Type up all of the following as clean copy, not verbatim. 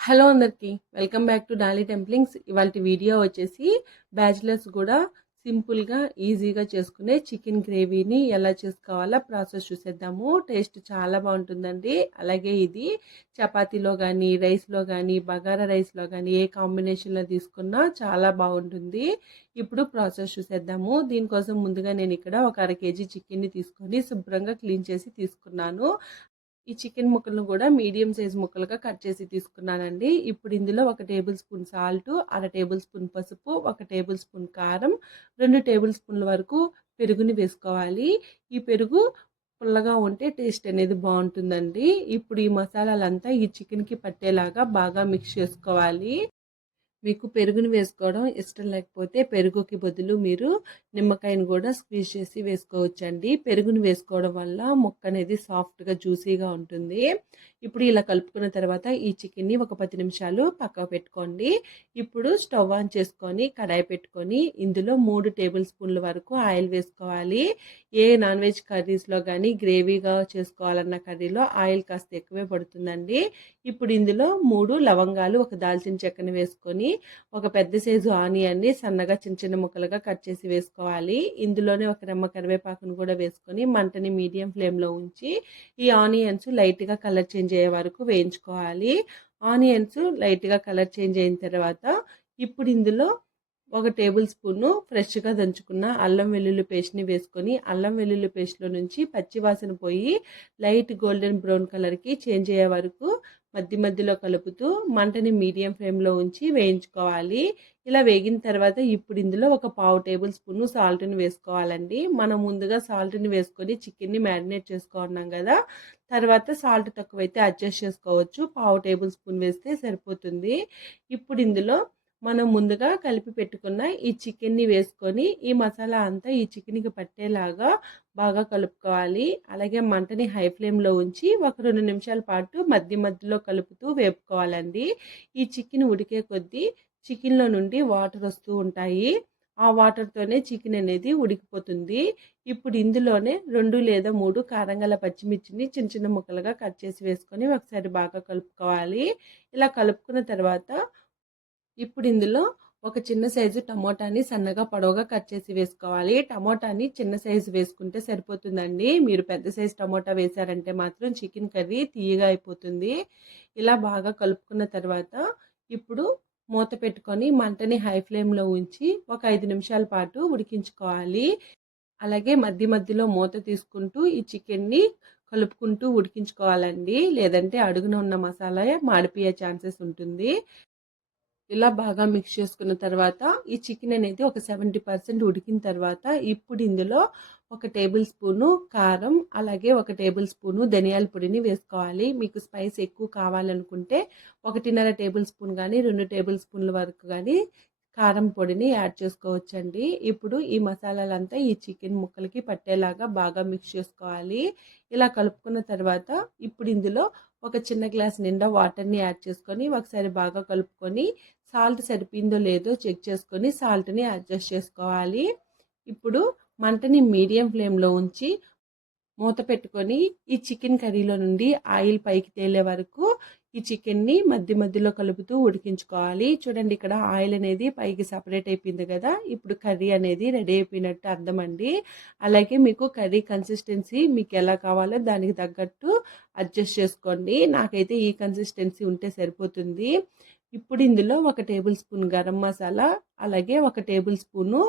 Hello అందరికీ welcome back to Dolly టెంప్లింగ్స్. ఇవాళ video వచ్చేసి బ్యాచిలర్స్ కూడా సింపుల్గా ఈజీగా చేసుకునే చికెన్ గ్రేవీని ఎలా చేసుకోవాలో ప్రాసెస్ చూసేద్దాము. టేస్ట్ చాలా బాగుంటుందండి. అలాగే ఇది చపాతీలో కానీ రైస్లో కానీ బగారా రైస్లో కానీ ఏ కాంబినేషన్లో తీసుకున్నా చాలా బాగుంటుంది. ఇప్పుడు ప్రాసెస్ చూసేద్దాము. దీనికోసం ముందుగా నేను ఇక్కడ ఒక 1/2 kg చికెన్ని తీసుకొని శుభ్రంగా క్లీన్ చేసి తీసుకున్నాను. ఈ చికెన్ ముక్కలను కూడా మీడియం సైజ్ ముక్కలుగా కట్ చేసి తీసుకున్నానండి. ఇప్పుడు ఇందులో 1 table spoon salt, 1/2 table spoon పసుపు, 1 టేబుల్ స్పూన్ కారం, 2 టేబుల్ స్పూన్ల వరకు పెరుగుని వేసుకోవాలి. ఈ పెరుగు పుల్లగా ఉంటే టేస్ట్ అనేది బాగుంటుందండి. ఇప్పుడు ఈ మసాలాలంతా ఈ చికెన్కి పట్టేలాగా బాగా మిక్స్ చేసుకోవాలి. మీకు పెరుగుని వేసుకోవడం ఇష్టం లేకపోతే పెరుగుకి బదులు మీరు నిమ్మకాయను కూడా స్క్వీజ్ చేసి వేసుకోవచ్చండి. పెరుగుని వేసుకోవడం వల్ల ముక్క అనేది సాఫ్ట్గా జ్యూసీగా ఉంటుంది. ఇప్పుడు ఇలా కలుపుకున్న తర్వాత ఈ చికెన్ని ఒక 10 నిమిషాలు పక్కకు పెట్టుకోండి. ఇప్పుడు స్టవ్ ఆన్ చేసుకొని కడాయి పెట్టుకొని ఇందులో 3 టేబుల్ స్పూన్ల వరకు ఆయిల్ వేసుకోవాలి. ఏ నాన్ వెజ్ కర్రీస్లో కానీ గ్రేవీగా చేసుకోవాలన్న కర్రీలో ఆయిల్ కాస్త ఎక్కువే పడుతుందండి. ఇప్పుడు ఇందులో 3 లవంగాలు, ఒక దాల్చిన చెక్కని వేసుకొని ఒక పెద్ద సైజు ఆనియన్ని సన్నగా చిన్న చిన్న ముక్కలుగా కట్ చేసి వేసుకోవాలి. ఇందులోనే ఒక రెమ్మ కరివేపాకును కూడా వేసుకొని మంటని మీడియం ఫ్లేమ్లో ఉంచి ఈ ఆనియన్స్ లైట్గా కలర్ చేంజ్ అయ్యే వరకు వేయించుకోవాలి. ఆనియన్స్ లైట్గా కలర్ చేంజ్ అయిన తర్వాత ఇప్పుడు ఇందులో 1 టేబుల్ స్పూను ఫ్రెష్గా దంచుకున్న అల్లం వెల్లుల్లి పేస్ట్ని వేసుకొని అల్లం వెల్లుల్లి పేస్ట్లో నుంచి పచ్చివాసన పోయి లైట్ గోల్డెన్ బ్రౌన్ కలర్కి చేంజ్ అయ్యే వరకు మధ్యలో కలుపుతూ మంటని మీడియం ఫ్లేమ్లో ఉంచి వేయించుకోవాలి. ఇలా వేగిన తర్వాత ఇప్పుడు ఇందులో ఒక 1/2 టేబుల్ స్పూన్ సాల్ట్ని వేసుకోవాలండి. మనం ముందుగా సాల్ట్ని వేసుకొని చికెన్ని మ్యారినేట్ చేసుకున్నాం కదా, తర్వాత సాల్ట్ తక్కువైతే అడ్జస్ట్ చేసుకోవచ్చు. 1/2 టేబుల్ స్పూన్ వేస్తే సరిపోతుంది. ఇప్పుడు ఇందులో మనం ముందుగా కలిపి పెట్టుకున్న ఈ చికెన్ని వేసుకొని ఈ మసాలా అంతా ఈ చికెన్కి పట్టేలాగా బాగా కలుపుకోవాలి. అలాగే మంటని హై ఫ్లేమ్లో ఉంచి ఒక 2 నిమిషాల పాటు మధ్యలో కలుపుతూ వేపుకోవాలండి. ఈ చికెన్ ఉడికే కొద్దీ చికెన్లో నుండి వాటర్ వస్తూ ఉంటాయి. ఆ వాటర్తోనే చికెన్ అనేది ఉడికిపోతుంది. ఇప్పుడు ఇందులోనే 2 లేదా 3 కారంగల పచ్చిమిర్చిని చిన్న చిన్న ముక్కలుగా కట్ చేసి వేసుకొని ఒకసారి బాగా కలుపుకోవాలి. ఇలా కలుపుకున్న తర్వాత ఇప్పుడు ఇందులో ఒక చిన్న సైజు టమోటాని సన్నగా పొడవుగా కట్ చేసి వేసుకోవాలి. టమోటాని చిన్న సైజు వేసుకుంటే సరిపోతుందండి. మీరు పెద్ద సైజు టమోటా వేశారంటే మాత్రం చికెన్ కర్రీ తీయగా అయిపోతుంది. ఇలా బాగా కలుపుకున్న తర్వాత ఇప్పుడు మూత పెట్టుకొని మంటని హై ఫ్లేమ్లో ఉంచి ఒక 5 నిమిషాల పాటు ఉడికించుకోవాలి. అలాగే మధ్యలో మూత తీసుకుంటూ ఈ చికెన్ని కలుపుకుంటూ ఉడికించుకోవాలండి. లేదంటే అడుగున ఉన్న మసాలా మాడిపోయే ఛాన్సెస్ ఉంటుంది. ఇలా బాగా మిక్స్ చేసుకున్న తర్వాత ఈ చికెన్ అనేది ఒక 70% ఉడికిన తర్వాత ఇప్పుడు ఇందులో 1 టేబుల్ స్పూను కారం, అలాగే 1 టేబుల్ స్పూను ధనియాల పొడిని వేసుకోవాలి. మీకు స్పైస్ ఎక్కువ కావాలనుకుంటే 1.5 టేబుల్ స్పూన్ కానీ 2 టేబుల్ స్పూన్ల వరకు కానీ కారం పొడిని యాడ్ చేసుకోవచ్చండి. ఇప్పుడు ఈ మసాలాలంతా ఈ చికెన్ ముక్కలకి పట్టేలాగా బాగా మిక్స్ చేసుకోవాలి. ఇలా కలుపుకున్న తర్వాత ఇప్పుడు ఇందులో ఒక చిన్న గ్లాస్ నిండా వాటర్ని యాడ్ చేసుకొని ఒకసారి బాగా కలుపుకొని సాల్ట్ సరిపోయిందో లేదో చెక్ చేసుకొని సాల్ట్ని అడ్జస్ట్ చేసుకోవాలి. ఇప్పుడు మంటని మీడియం ఫ్లేమ్లో ఉంచి మూత పెట్టుకొని ఈ చికెన్ కర్రీలో నుండి ఆయిల్ పైకి తేలే వరకు ఈ చికెన్ని మధ్యలో కలుపుతూ ఉడికించుకోవాలి. చూడండి, ఇక్కడ ఆయిల్ అనేది పైకి సపరేట్ అయిపోయింది కదా. ఇప్పుడు కర్రీ అనేది రెడీ అయిపోయినట్టు అర్థం అండి. అలాగే మీకు కర్రీ కన్సిస్టెన్సీ మీకు ఎలా కావాలో దానికి తగ్గట్టు అడ్జస్ట్ చేసుకోండి. నాకైతే ఈ కన్సిస్టెన్సీ ఉంటే సరిపోతుంది. ఇప్పుడు ఇందులో 1 టేబుల్ స్పూన్ గరం మసాలా, అలాగే 1 టేబుల్ స్పూను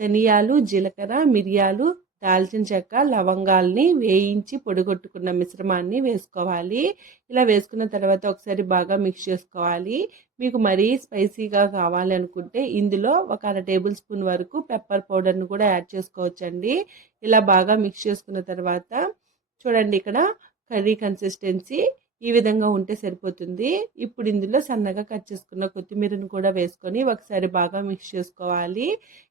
ధనియాలు, జీలకర్ర, మిరియాలు, దాల్చిన చెక్క, లవంగాల్ని వేయించి పొడిగొట్టుకున్న మిశ్రమాన్ని వేసుకోవాలి. ఇలా వేసుకున్న తర్వాత ఒకసారి బాగా మిక్స్ చేసుకోవాలి. మీకు మరీ స్పైసీగా కావాలి అనుకుంటే ఇందులో ఒక 1/2 టేబుల్ స్పూన్ వరకు పెప్పర్ పౌడర్ను కూడా యాడ్ చేసుకోవచ్చండి. ఇలా బాగా మిక్స్ చేసుకున్న తర్వాత చూడండి, ఇక్కడ కర్రీ కన్సిస్టెన్సీ ఈ విధంగా ఉంటే సరిపోతుంది. ఇప్పుడు ఇందులో సన్నగా కట్ చేసుకున్న కొత్తిమీరను కూడా వేసుకొని ఒకసారి బాగా మిక్స్ చేసుకోవాలి.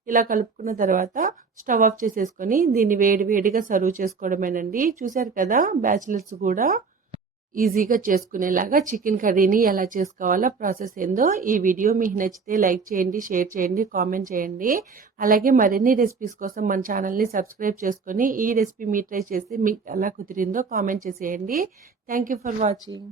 ఇలా కలుపుకున్న తర్వాత స్టవ్ ఆఫ్ చేసేసుకొని దీన్ని వేడిగా సర్వ్ చేసుకోవడమేనండి. చూసారు కదా, బ్యాచిలర్స్ కూడా ఈజీగా చేసుకునేలాగా చికెన్ కర్రీని ఎలా చేసుకోవాలో ప్రాసెస్ ఏందో. ఈ వీడియో మీకు నచ్చితే లైక్ చేయండి, షేర్ చేయండి, కామెంట్ చేయండి. అలాగే మరిన్ని రెసిపీస్ కోసం మన ఛానల్ని సబ్స్క్రైబ్ చేసుకొని ఈ రెసిపీ మీరు ట్రై చేసి మీకు ఎలా కుదిరిందో కామెంట్ చేసేయండి. Thank you for watching.